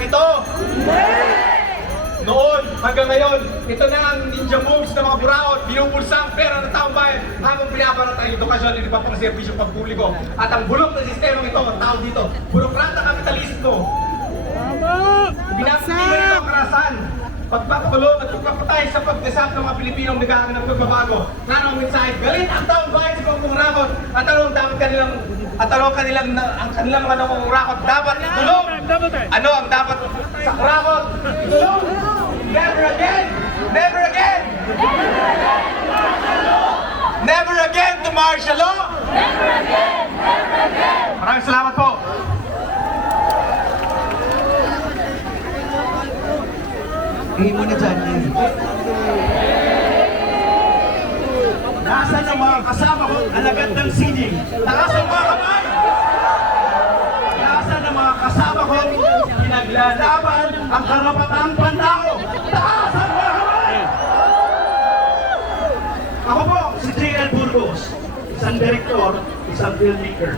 natin ito? Noon hanggang ngayon, ito na ang ninja moves ng mga buraot, binubulsa ang pera ng taong bayan habang pinaparat ang edukasyon at iba pang serbisyo pampubliko. At ang bulok na sistemang ito, ang tawag dito, burokrata kapitalismo. Binabigyan ito ang karasan, pagpapakulong at pagpapatay sa pagdesap ng mga Pilipinong naghahanap ng pagbabago. Nano ang mensahe, galit ang taong bayan sa pangungrakot at anong dapat kanilang ang kanilang mga nangungurakot dapat itulong. Ano ang dapat sa kurakot? Itulong. Never again! Never again! Never again to martial law! Never again! Never again! Maraming salamat po. Hingin mo na dyan. Nasaan ang mga kasama ko alagad ng sining? Taas ang mga kamay! Nasaan ang mga kasama ko pinaglalaban ang karapatang pantao? Taas ang mga kamay! Ako po, si J.L. Burgos, isang direktor, isang filmmaker.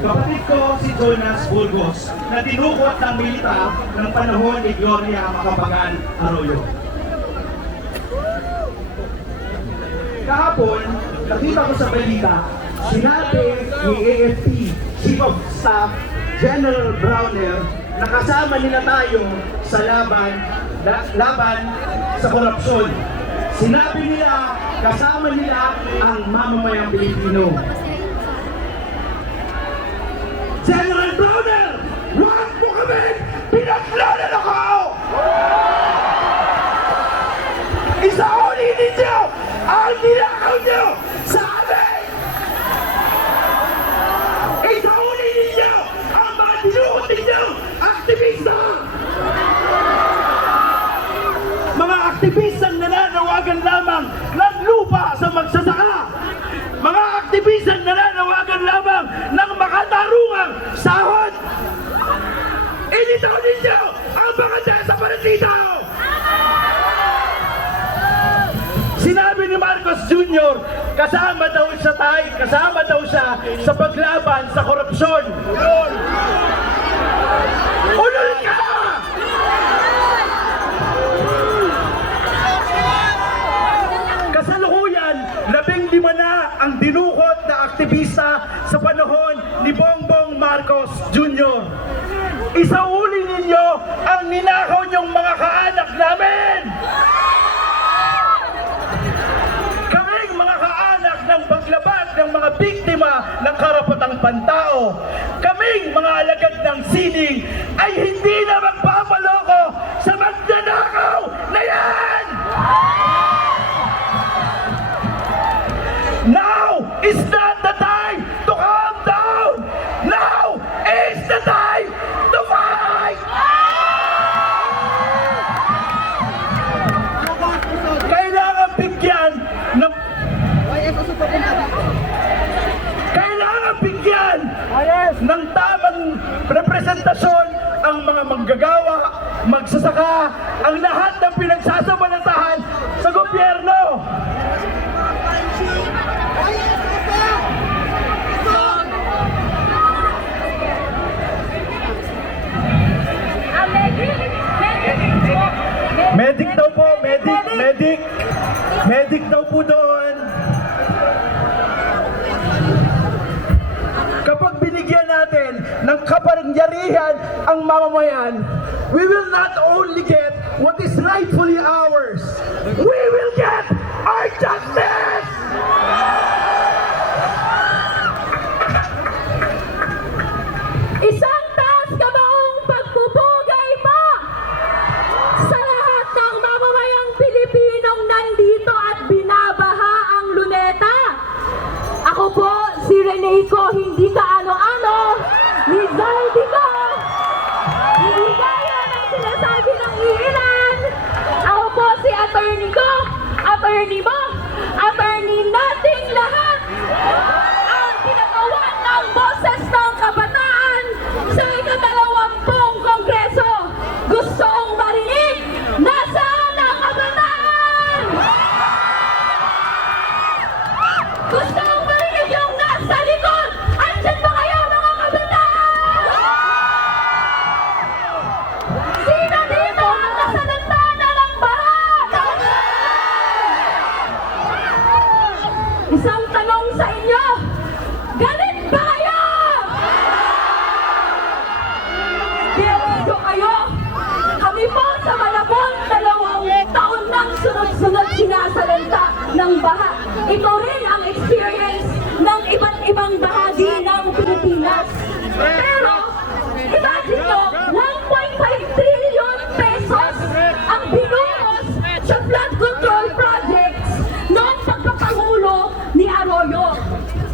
Kapatid ko si Jonas Burgos na tinukot ng milita ng panahon ni Gloria Macapagal Arroyo. Kahapon, nakita ko sa balita, sinabi ni AFP Chief of Staff General Browner na kasama nila tayo sa laban sa korupsyon. Sinabi nila, kasama nila ang mamamayang Pilipino. General Browner, huwag mo kami pinaglalan ako! Isauli ninyo ang nilakaw nyo sa amin! Isauli ninyo ang mga dinukot ninyo aktivista! Mga aktivistang nananawagan lamang ng lupa sa magsasaka! Mga aktivistang nananawagan lamang ng makatarungang sahod! Initaw ninyo ang mga desaparesito! Sinabi ni Marcos Jr., kasama daw siya sa paglaban sa korupsyon. Ulol ka! Kasalukuyan, 15 na ang dinukot na aktivista sa panahon ni Bongbong Marcos Jr. Isauli ninyo ang ninakaw niyong mga kaanak namin! Kaming mga kaanak ng paglabag ng mga biktima ng karapatang pantao, kaming mga alagad ng sining ay hindi na magpapaloko sa magnanakaw na yan! Now is not the time to calm down! Now is the time to fight! Kailangan bigyan ng tamang representasyon ang mga manggagawa, magsasaka, ang lahat ng pinagsasabalatahan sa gobyerno. Medic daw po, medic daw po doon. Kapag binigyan natin ng kapangyarihan ang mamamayan, we will not only get what is rightfully ours, we will get our justice! Isang taas kabaong pagpupugay pa sa lahat ng mamamayang Pilipinong nandito at binabaha ang luneta. Ako po, si Rene ko, hindi kaano-ano, ni Zaldi ko, hindi kaya ng sinasabi ng iilan. Ako po si attorney ko, attorney mo, attorney nating lahat. Ang kinakawan ng boses ng kabataan sa ika-20 Kongreso. Gusto kong marinig, nasaan ang kabataan? Gusto kong marinig yung nasa likod. Andyan ba kayo mga kabataan? Pasko kayo! Kami po sa Malabon, 2 taon nang sunod-sunod sinasalanta ng baha. Ito rin ang experience ng iba't ibang bahagi ng Pilipinas. Pero, imagine nyo, 1.5 trillion pesos ang binuhos sa flood control projects noong pagpapangulo ni Arroyo.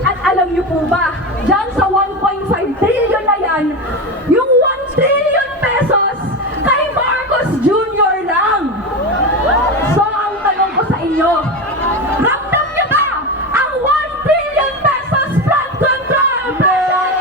At alam niyo po ba, dyan sa 1.5 trillion na yan, yung 1 trillion pesos kay Marcos Jr. lang. So ang tanong ko sa inyo, ramdam niyo ba ang 1 trillion pesos flood control project?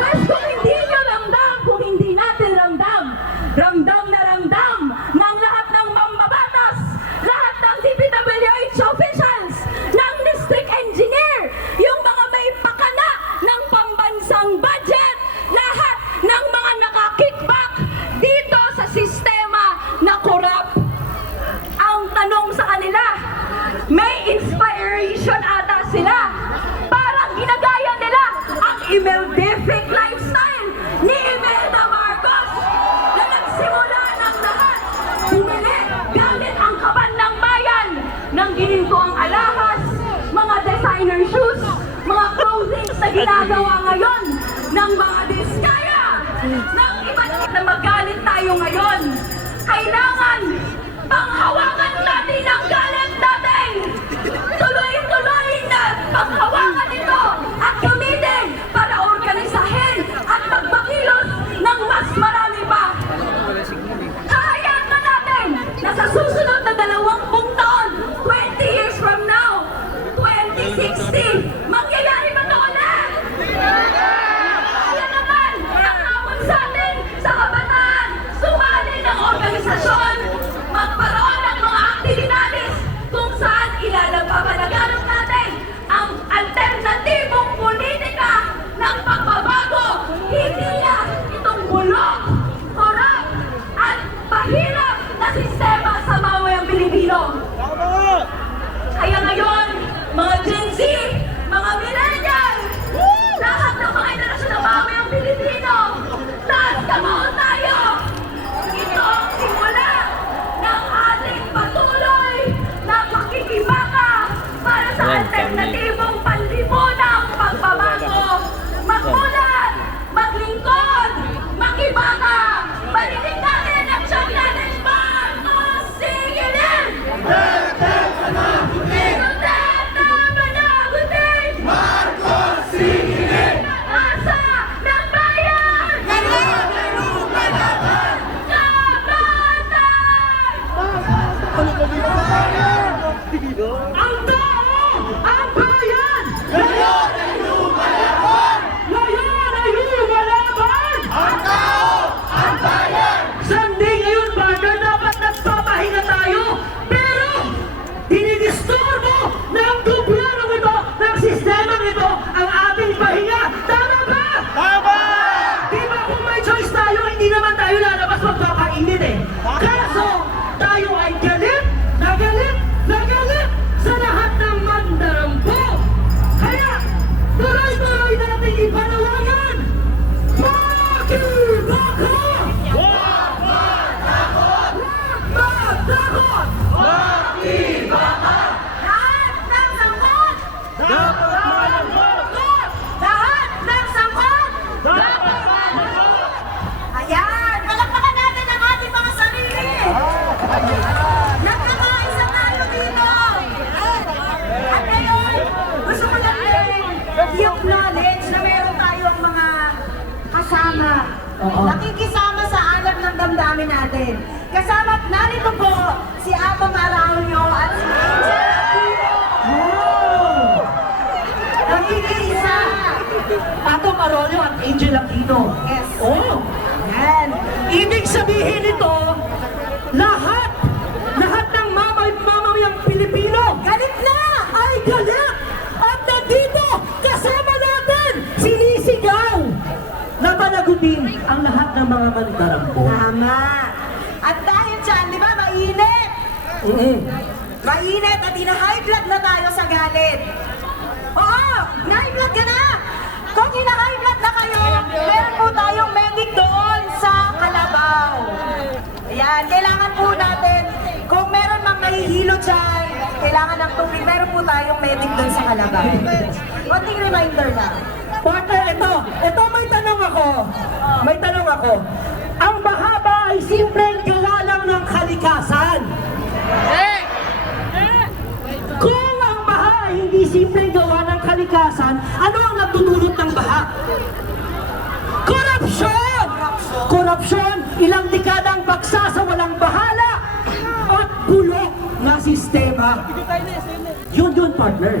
Pues kung hindi niyo ramdam, kung hindi natin ramdam, ramdam na ramdam ng lahat ng mambabatas, lahat ng DPWH officials, ng district engineer, yung mga may pakana ng pambansang budget, lahat ng mga nakakickback dito sa sistema na korap. Ang tanong sa kanila, may inspiration ata sila. Parang ginagaya nila ang Imeldefic lifestyle ni Imelda Marcos na nagsimula ng lahat. Bumili gamit ang kaban ng bayan ng gininto ang alahas, mga designer shoes, mga clothings na ginagawa ngayon ng mga diskaya, ng iba't na magalit tayo ngayon. Kailangan panghawakan natin ang galit natin. Tuloy-tuloy na panghawakan ito at gamitin para organisahin at magpakilos ng mas marami pa. Kahayaan na natin na sa susunod na 20 taon, 20 years from now, 2060, mangyayari ba ito ulit? Kaya naman, ang hamon sa atin sa kabataan, sumali ng organisasyon, magparoon ng mga aktibidades kung saan ilalagpapalaganap natin ang alternatibong politika ng pagbabago. Hindi na itong bulok, korap, at pahirap na sistema sa mamayang Pilipino. Kaya ngayon, mga Gen Z, mga millennial, lahat ng mga henerasyon ng mamayang Pilipino, taas kamao tayo! Ito ang simula ng ating patuloy na pakikibaka para sa alternatibong panlipunang pagbabago. Magmulat, maglingkod, makibaka, balikin natin ang siyang natin Marcos Singilin! Duterte Managutin! Marcos Singilin! Asa ng bayan! Ang tao! Ang bayan! Ngayon ay lumalaban! Ngayon ay lumalaban! Ang tao! Ang bayan! Sunday ngayon ba na dapat nagpapahinga tayo? Pero, dinidisturbo ng gobyerno ito, ng sistema nito, ang ating pahinga. Tama ba? Tama! Di ba kung may choice tayo, hindi naman tayo lalabas magpapainit eh. Kaso, tayo ay galit na galit na galit sa lahat ng mandarampo. Kaya, tuloy-tuloy natin ipanawagan. Makibaka! Huwag matakot! Huwag matakot! Makibaka! Lahat ng sangkot! Dapat managot! Lahat ng sangkot! Dapat managot! Ayan! Palakpakan natin ang ating mga sarili! Nagkakaisa tayo dito! At ngayon, gusto ko lang din i-acknowledge na meron tayong mga kasama. Nakikisama sa alam ng damdamin natin. Kasama narito po si Abang Araulio at si Angel Aquino. Nakikisa! Atong Arroyo at Angel Aquino. Yes. Oh! Yan. Ibig sabihin ito, lahat ng mamayang Pilipino, galit na! Ay galit! At nandito, kasama natin, sinisigaw na panagutin ang lahat ng mga mandarampo. Tama. At dahil dyan, di ba, mainit? Mainit at high blood na tayo sa galit. Oo, high blood ka na! Kung high blood na kayo, meron po tayong kailangan ng tubig. Meron po tayong medic doon sa Kalaban. Konting reminder na. Partner, ito may tanong ako. May tanong ako. Ang baha ba ay simpleng gawa lang ng kalikasan? Kung ang baha ay hindi simpleng gawa ng kalikasan, ano ang nagdudulot ng baha? Korupsyon! Korupsyon, ilang dekadang baksa sa walang bahala at bulok na sistema. Yun, partner.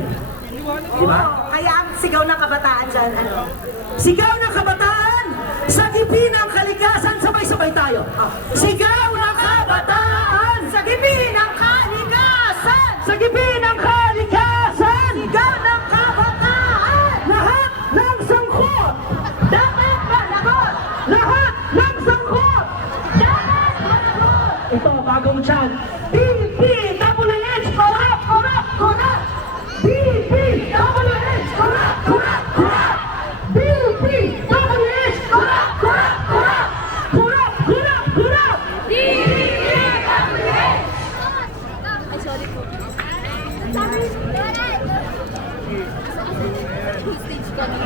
Diba? Kaya ang sigaw ng kabataan dyan, ano? Sigaw ng kabataan! Sa gibi ng kalikasan, sabay-sabay tayo. Sigaw ng kabataan! Sa gibi ng kalikasan! Sa gibi ng kalikasan! Sigaw ng kabataan! Lahat ng sangkot! Dapat managot! Lahat ng sangkot! Dapat managot! Ito, bagong chan. PPWH! Korap! Korap! Korap! PPWH! Korap! Korap! Korap! PPWH! Korap! Korap! Korap! Korap! Korap! Korap! Ay, sorry po. Stage kami.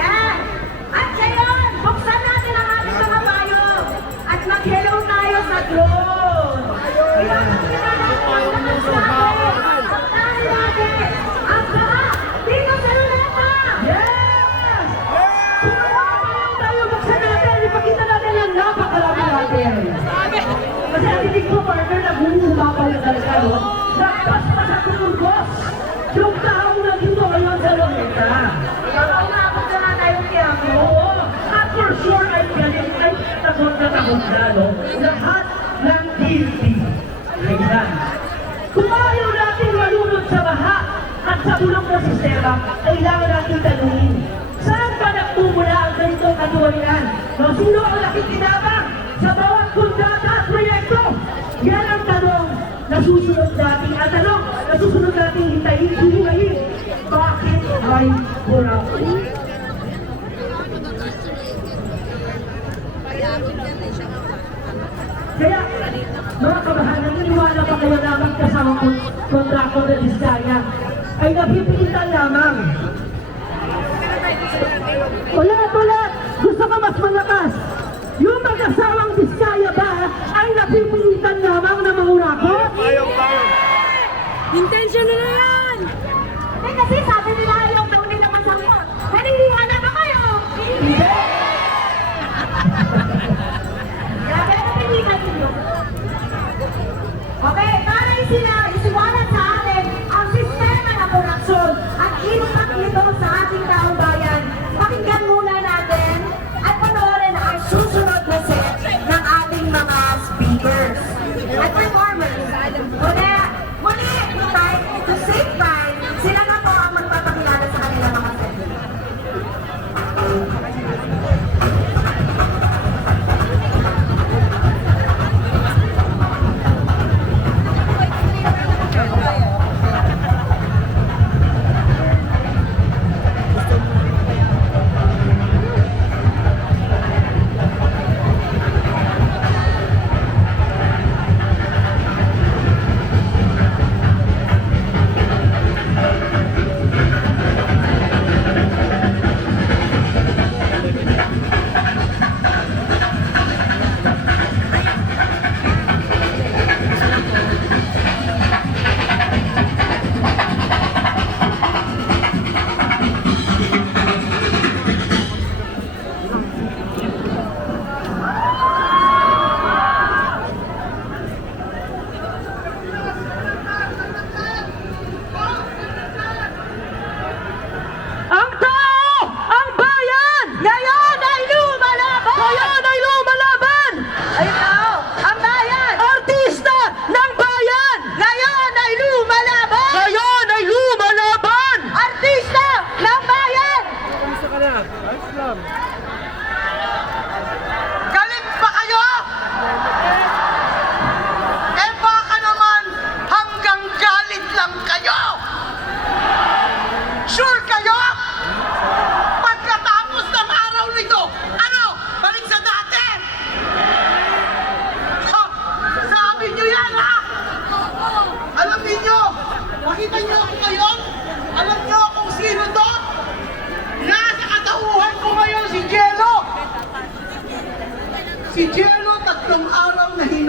Yan! At ngayon, buksan natin ang ating mga payong at mag-hello tayo sa drone. Ayan. Ang dahil natin, ang baha dito sa Luneta. Yes! Tayo buksan natin, ipakita natin ang napakarami natin. Kasi ang tinig ko, partner, nag-uumapaw na talaga, no? Nakpas pa sa tulugos. Yung tao na dito ngayon sa Luneta. Ikaw na ako na tayong tiyango. Oo, at for sure ay galit, ay takot na, no? Lahat ng guilty. Ayan. Kung ayaw natin malunod sa baha at sa bulok na sistema, kailangan natin tanungin, saan ba nagmumula ang ganitong katuwalian? No, sino ang nakikinabang sa bawat kontrata at proyekto? Yan ang tanong na susunod natin, at tanong na susunod natin hintayin, hihingayin. Bakit ay corruption? Kaya, mga kabahan, naniniwala pa kayo lamang kasama kontrako na Diskaya ay napipilitan lamang. Ulat! Gusto ka mas malakas? Yung mag-asawang Diskaya ba ay napipilitan lamang na mangurakot? Intention nila yan! Eh kasi sabi nila ayaw daw nila masangkot. Naniniwala ba kayo? Hindi! Grabe na pinihan ninyo. Okay, para isiwalat sa atin ang sistema ng korupsyon at impact nito sa ating taong bayan. Pakinggan muna natin at panoorin ang susunod na set ng ating mga speakers at performers. Muli tayo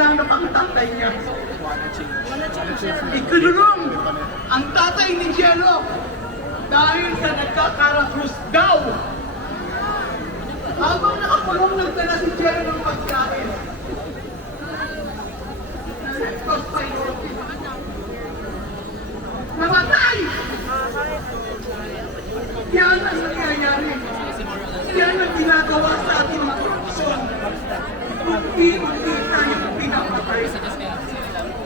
hinanap ang tatay niya. Ikinulong ang tatay ni Jello dahil sa nagkakarakrus daw. Habang nakakulong, nagdala si Jello ng pagkain. Namatay! Yan ang nangyayari. Yan ang ginagawa sa ating mga korupsyon. Unti-unti tayong pinapatay.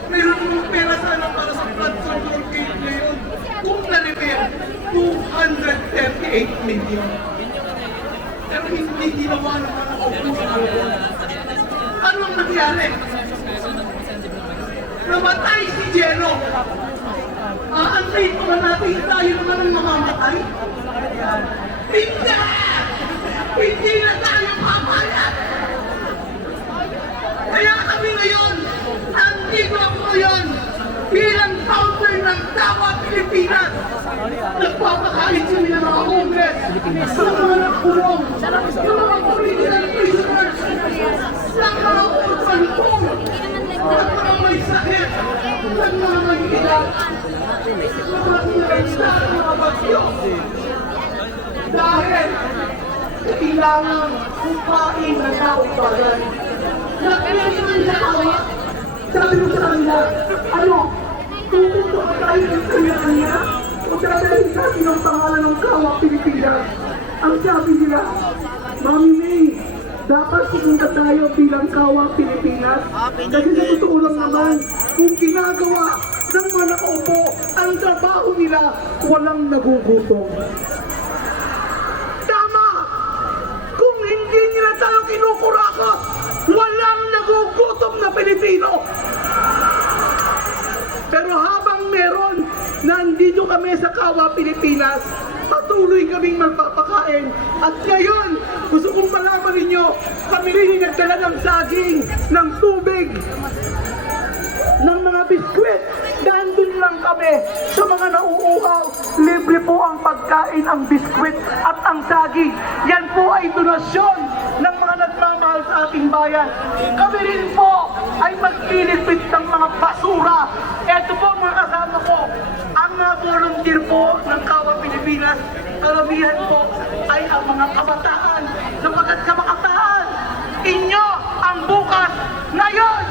Meron mong pera sana para sa flood control case ngayon. Kung na-repair, 238 million. Pero hindi ginawa ng mga opisyon. Ano ang nangyari? Namatay si Jello. Aantayin pa ba natin tayo naman ang mamamatay? Hindi! Hindi na tayo papayag! Kaya kami ngayon, nandito ako ngayon bilang founder ng Tawa Pilipinas. Nagpapakain kami ng mga homeless, sa mga nakulong, ng mga political prisoners, ng mga orphan home, ng mga may sakit, ng mga may edad, ng mga kinarasta, ng mga bagyo. Dahil kailangan kumpain ng taong bayan. Nakailangan na awa. Sabi mo sa kanila, ano? Tututo ka tayo ng kanya-kanya? O dahil natin ang pangalan ng Kawa Pilipinas? Ang sabi nila, Mami May, dapat pupunta tayo bilang Kawa Pilipinas. Kasi sa totoo lang naman, kung ginagawa ng mga nakaupo ang trabaho nila, walang nagugutom. Tama! Kung hindi nila tayo kinukurakot, walang nagugutom na Pilipino! Pero habang meron, nandito kami sa Kawa Pilipinas, patuloy kaming magpapakain. At ngayon, gusto kong malaman ninyo, kami rin nagdala ng saging, ng tubig, ng mga biskwit. Nandun lang kami sa mga nauuhaw. Libre po ang pagkain, ang biskwit at ang saging. Yan po ay donasyon ng mga nagmamahal sa ating bayan. Kami rin po ay maglilipit ng mga basura. Ito po mga kasama ko, ang mga volunteer po ng Kawa Pilipinas, karamihan po ay ang mga kabataan na magkat sa makataan. Inyo ang bukas ngayon!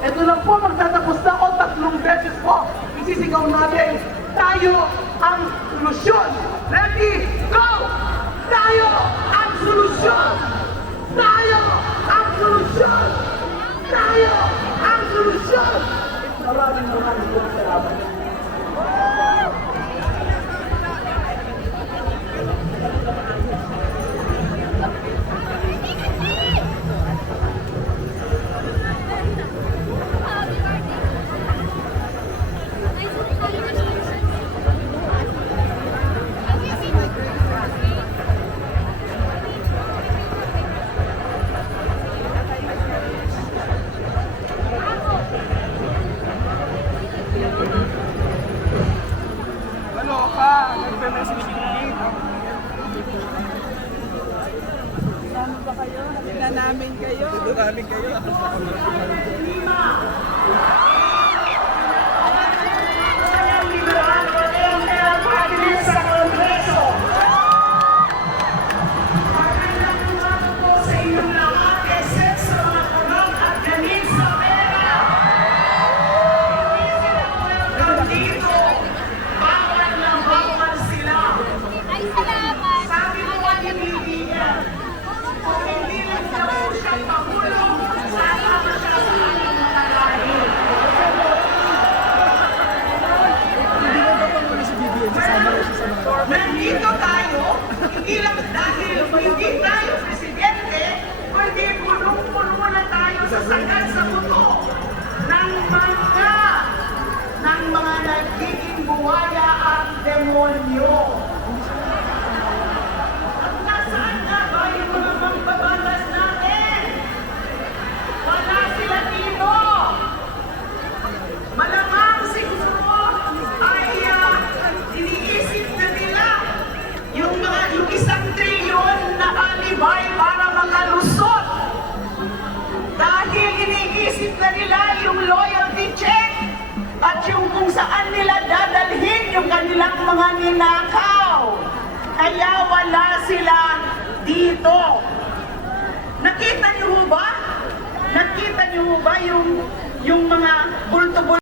Ito lang po, magtatapos na ako 3 beses po. Isisigaw natin, tayo ang solusyon. Ready, go! Tayo ang solusyon! Tayo ang solusyon! Tayo ang solusyon! Maraming po salamat. Nandito tayo, hindi lang dahil hindi tayo presidente, kundi punong-puno na tayo sa sagal sa buto ng mga nagiging buwaya at demonyo. At nasaan nga ba yung mga mambabatas natin? Wala sila dito. Malamang siguro ay iniisip na nila yung 1 trilyon na alibay para makalusot. Dahil nila yung loyalty check at yung kung saan nila dadalhin yung kanilang mga ninakaw. Kaya wala sila dito. Nakita niyo ho ba? Nakita niyo ho ba yung mga bulto-bulto